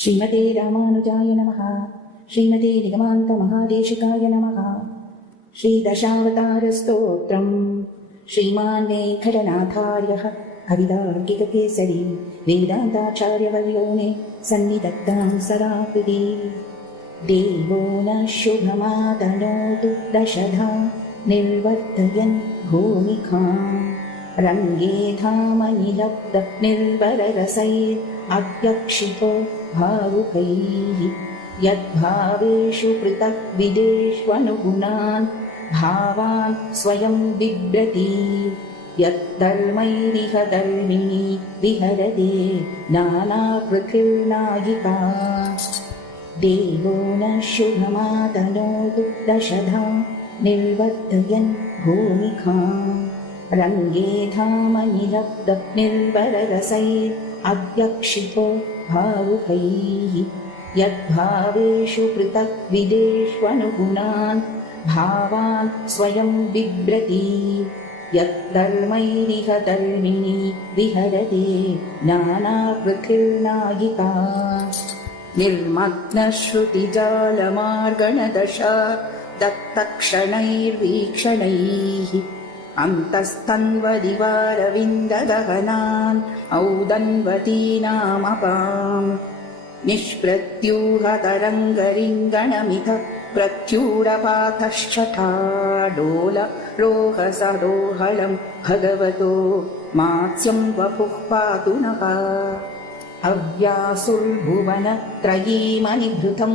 श्रीमते रामानुजाय नमः। श्रीमते निगमान्तमहादेशिकाय नमः। श्रीदशावतारस्तोत्रम् श्रीमान् वेङ्कटनाथार्यः कवितार्किककेसरी वेदान्ताचार्यवर्यो मे सन्निधत्तां सदाहृदि। देवो न शुभमातनोतु दशधा निर्वर्तयन् भूमिकाम् रङ्गे धामनिलब्धनिर्भररसैरध्यक्षितो भावुकैः यद्भावेषु पृथग्विदेष्वनुगुणान् भावान् स्वयं बिभ्रति यद्धर्मैरिह धर्मिणी विहरते नानापृथिर्नायिका। देवो न शुभमातनोतु दशधा निर्वर्तयन् भूमिकाम् रङ्गे धामनिलब्धनिर्भररसैरध्यक्षितो भावुकैः यद्भावेषु पृथग्विदेष्वनुगुणान् भावान् स्वयं बिभ्रति यद्धर्मैरिह धर्मिणी विहरते नानापृथिर्नायिका। निर्मग्नश्रुतिजालमार्गणदशा दत्तक्षणैर्वीक्षणैः अन्तस्तन्वदिवारविन्ददहनान् औदन्वतीनामपाम् निष्प्रत्यूहतरङ्गरिङ्गणमिथ प्रत्यूरपातश्चटाडोलरोहसरोहलं भगवतो मात्स्यं वपुः पातु नः। अव्यासुर्भुवनत्रयीमनिभृतं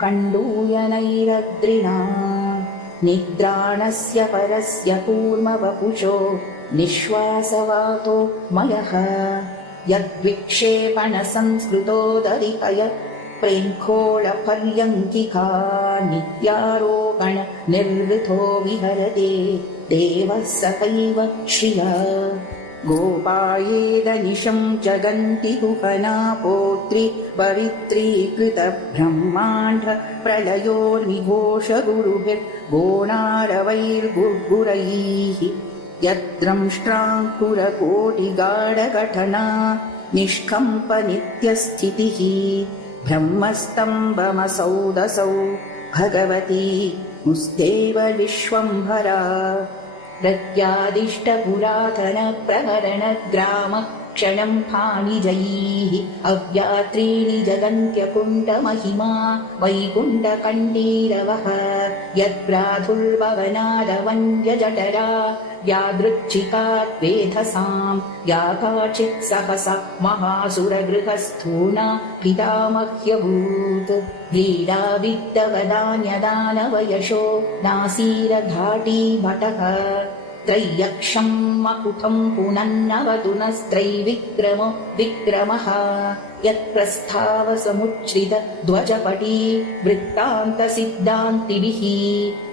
कण्डूयनैरद्रिणा निद्राणस्य परस्य कूर्मवपुषो निःश्वासवातो मयः यद्विक्षेपणसंस्कृतोदरिहय प्रेङ्खोळपर्यङ्किका नित्यारोहण निर्वृतो विहरते देवः सहैव श्रिया। गोपायेदनिशं जगन्ति गुहना पौत्री पवित्रीकृतब्रह्माण्ड प्रलयोर्निघोषगुरुभिर्गोणारवैर्गुर्गुरैः यद्द्रंष्ट्राङ्कुरकोटिगाढघटना निष्कम्पनित्यस्थितिः ब्रह्मस्तम्भमसौदसौ भगवती मुस्तेव विश्वम्भरा। प्रत्यादिष्टपुरातनप्रहरणग्राम क्षणं फाणिजैः अव्यात्रीणि जगन्त्यकुण्डमहिमा वैकुण्ठकण्डीरवः यद्भ्रातुर्भवनादवन्यजठरा यादृच्छिकाद्वेधसां या काचित् सहसा महासुरगृहस्थूणा पितामह्यभूत् व्रीडाविद्दवदान्यदानवयशो नासीरघाटी भटः त्रय्यक्षं मकुटं पुनन्नवतुनस्त्रैविक्रमो विक्रमः यत्प्रस्थावसमुच्छ्रित ध्वजपटी वृत्तान्तसिद्धान्तिभिः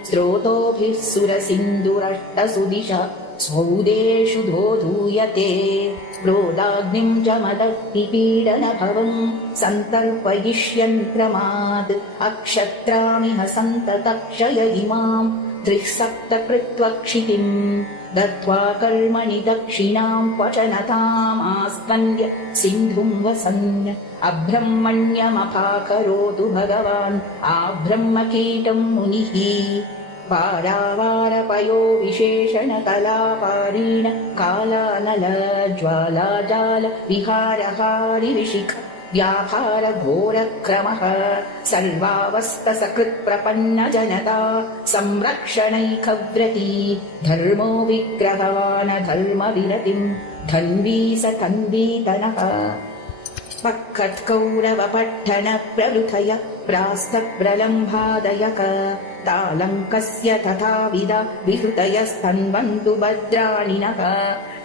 स्रोतोभिः सुरसिन्धुरष्टसुदिशा स्वौदेषु धोधूयते क्रोधाग्निं च मदग्निपीडनभवं सन्तर्पयिष्यन्क्रमाद् अक्षत्रामिह सन्ततक्षय इमां त्रिःसप्तकृत्वक्षितिं दत्त्वा कर्मणि दक्षिणां वचनतामास्कन्द्य सिन्धुं वसन् अब्रह्मण्यमपाकरोतु भगवान् आब्रह्मकीटं मुनिः पारावारपयो विशेषणकलापारीण कालानल ज्वालाजाल विहारहारिविशिख व्यापारघोरक्रमः सर्वावस्थसकृत्प्रपन्नजनता संरक्षणैकव्रती धर्मो विग्रहवान् धर्मविरतिं धन्वी स तन्वीतनः पक्कत्कौरवपट्टणप्रवृथय प्रास्तप्रलम्भादयक तालङ्कस्य तथाविध विहृतयस्तन्वन्तु भद्राणिनः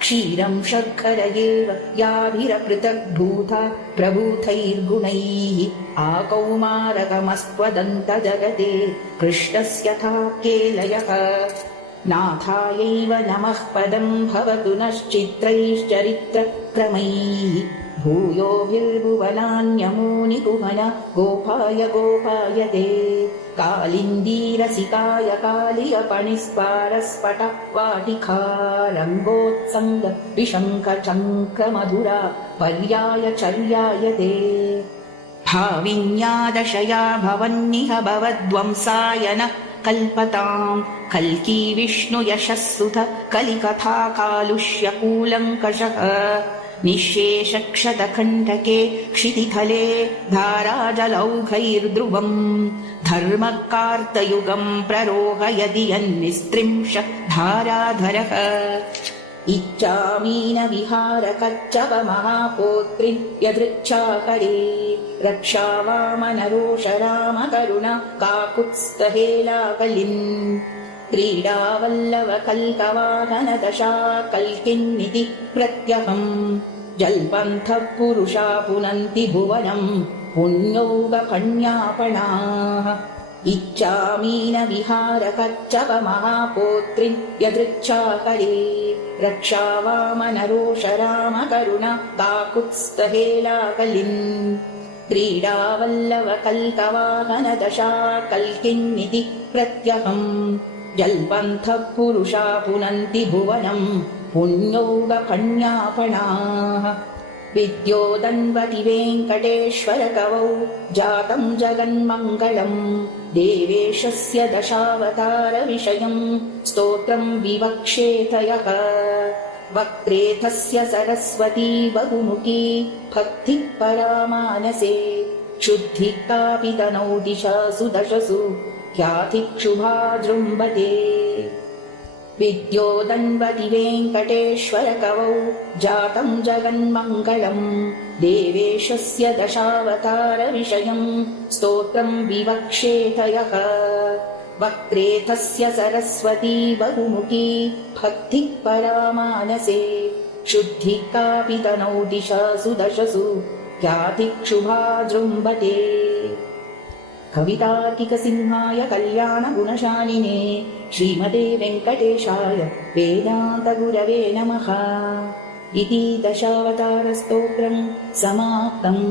क्षीरं शर्कर एव याभिरपृथग्भूता प्रभूतैर्गुणैः आकौमारकमस्त्वदन्तजगते कृष्णस्य था केलयः नाथायैव नमः पदं भवतु नश्चित्रैश्चरित्रक्रमैः भूयोभिर्भुवनान्यमूनिकुहन गोपाय गोपायते कालिन्दीरसिकाय कालियपणिस्पारस्फट वाटिका रङ्गोत्सङ्ग विशङ्ख चङ्क्रमधुरा पर्याय चर्यायते भाविन्यादशया भवन्निह भवद्वंसाय न कल्पताम् कल्की विष्णुयशस्सुत कलिकथा कालुष्यकूलङ्कषः निःशेषक्षतकण्टके क्षितितले धाराजलौघैर्ध्रुवम् धर्मकार्तयुगम् प्ररोहयति यन्निस्त्रिंश धाराधरः इच्छामीन विहारकच्चवमहापोत्रिम् यदृच्छाहरे रक्षावामनरोषरामकरुणा काकुत्स्थहेलाकलिन् क्रीडावल्लवकल्कवाहनदशा कल्किन्निति प्रत्यहम् जल्पन्तः पुरुषा पुनन्ति भुवनम् पुण्यौगकन्यापणाः इच्छामीन विहारकच्चवमहापोत्रिम् यदृच्छाहरे रक्षावामनरोषरामकरुणा काकुत्स्थहेलाकलिन् क्रीडावल्लवकल्कवाहनदशा कल्किन्निति प्रत्यहम् जल्पन्तः पुरुषा पुनन्ति भुवनम् पुण्यौगकन्यापणाः विद्योदन्वति वेङ्कटेश्वर कवौ जातम् जगन्मङ्गलम् देवेशस्य दशावतारविषयम् स्तोत्रम् विवक्षेत यः वक्त्रेथस्य सरस्वती बहुमुखी भक्तिः परामानसे क्षुद्धिः कापि तनौ दिशासु दशसु ख्यातिक्षुभा जृम्भते विद्योदन्वति वेङ्कटेश्वर कवौ जातम् जगन्मङ्गलम् देवेशस्य दशावतारविषयम् स्तोत्रम् विवक्षेत यः वक्त्रेथस्य सरस्वती बहुमुखी भक्तिः परामानसे क्षुद्धिः कापि तनौ दिशासु दशसु ख्यातिक्षुभा जृम्भते कवितार्किकसिंहाय कल्याणगुणशालिने श्रीमते वेङ्कटेशाय वेदान्तगुरवे नमः इति दशावतारस्तोत्रम् समाप्तम्।